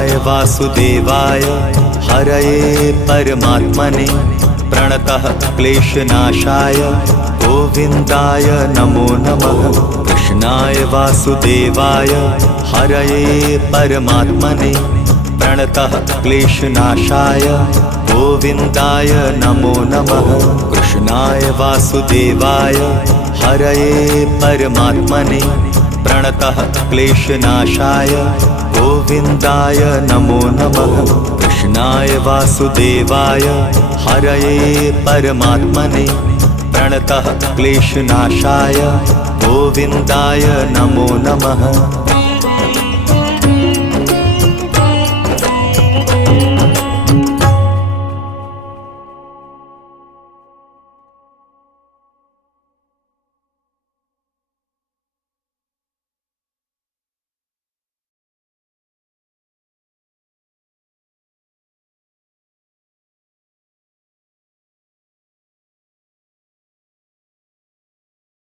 कृष्णाय वासुदेवाय हरये परमात्मने प्रणतः क्लेशनाशाय गोविन्दाय नमो नमः। कृष्णाय वासुदेवाय हरये परमात्मने प्रणतः क्लेशनाशाय गोविन्दाय नमो नमः। कृष्णाय वासुदेवाय हरये परमात्मने प्रणतः क्लेशनाशाय गोविन्दाय नमो नमः। कृष्णाय वासुदेवाय हरये परमात्मने प्रणतः क्लेशनाशाय गोविन्दाय नमो नमः।